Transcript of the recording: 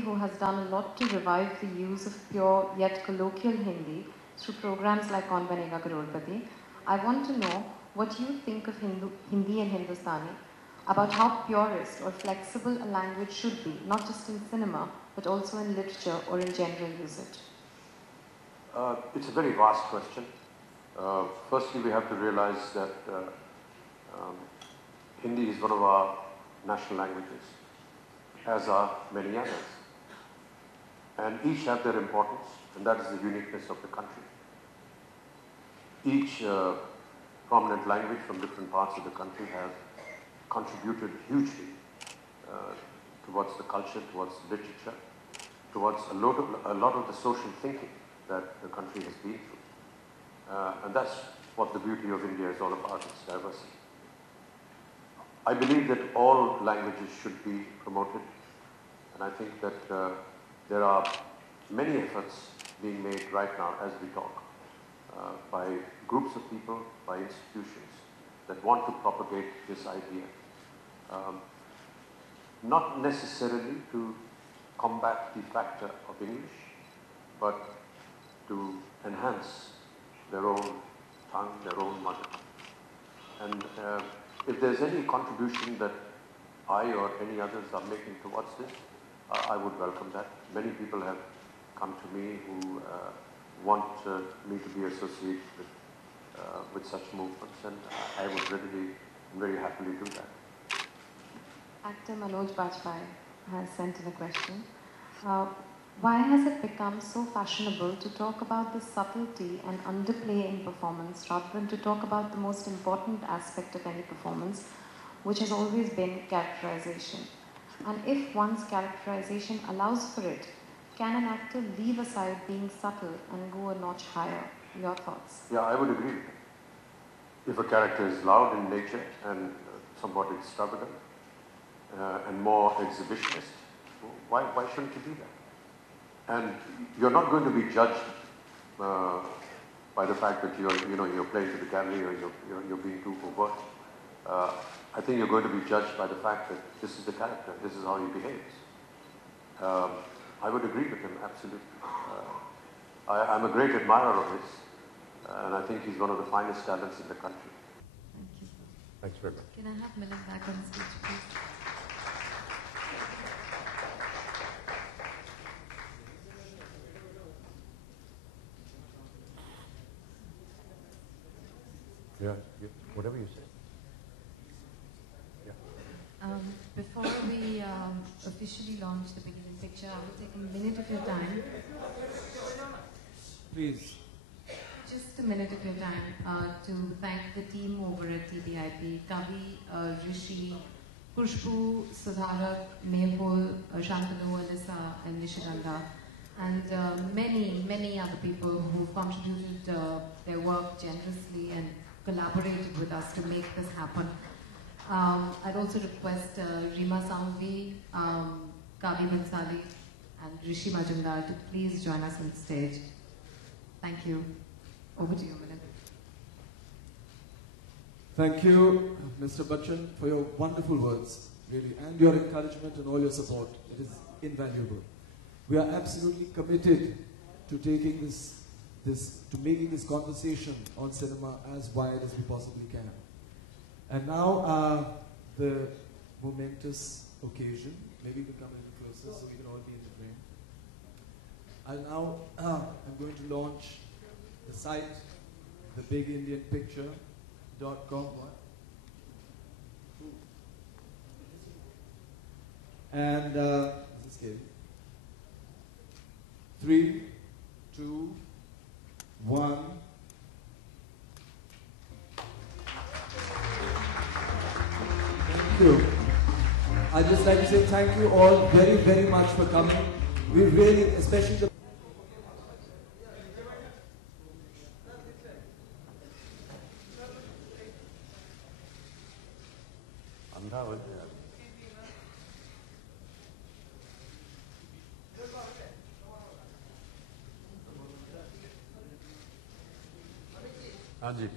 who has done a lot to revive the use of pure yet colloquial Hindi through programs like Kaun Banega Crorepati. I want to know what you think of Hindi and Hindustani, about how purist or flexible a language should be, not just in cinema, but also in literature or in general usage. It's a very vast question. Firstly, we have to realize that Hindi is one of our national languages, as are many others. And each have their importance, and that is the uniqueness of the country. Each prominent language from different parts of the country has contributed hugely towards the culture, towards literature, towards a lot of the social thinking that the country has been through. And that's what the beauty of India is all about, its diversity. I believe that all languages should be promoted, and I think that there are many efforts being made right now as we talk by groups of people, by institutions that want to propagate this idea. Not necessarily to combat the factor of English, but to enhance their own tongue, their own mother tongue. And if there's any contribution that I or any others are making towards this, I would welcome that. Many people have come to me who want me to be associated with such movements, and I would readily, very happily do that. Actor Manoj Bajpayee has sent in a question. Why has it become so fashionable to talk about the subtlety and underplay in performance rather than to talk about the most important aspect of any performance, which has always been characterization? And if one's characterization allows for it, can an actor leave aside being subtle and go a notch higher? Your thoughts? Yeah, I would agree. If a character is loud in nature and somewhat extravagant and more exhibitionist, why shouldn't you be that? And you're not going to be judged by the fact that you're playing to the gallery or you're being too overt. I think you're going to be judged by the fact that this is the character, this is how he behaves. I would agree with him, absolutely. I'm a great admirer of his, and I think he's one of the finest talents in the country. Thank you. Thanks very much. Can I have Milind back on stage, please? Yeah, whatever you say. Before we officially launch the beginning picture, I will take a minute of your time. Please. Just a minute of your time to thank the team over at TBIP, Kavi, Rishi, Pushpu, Sudharak, Mehul, Shantanu, Alyssa, and Nishiganda, and many other people who contributed their work generously and collaborated with us to make this happen. I'd also request Reema, Sanghavi, Kavi, Bhansali, and Rishi Mazumder to please join us on stage. Thank you. Over to you, Milind. Thank you, Mr. Bachchan, for your wonderful words, really, and your encouragement and all your support. It is invaluable. We are absolutely committed to taking to making this conversation on cinema as wide as we possibly can. And now, the momentous occasion. Maybe we can come a little closer so we can all be in the frame. I'm going to launch the site, thebigindianpicture.com. And this is Kavi. 3, 2, 1. Thank you. I'd just like to say thank you all very, very much for coming. We really, especially the Haan ji.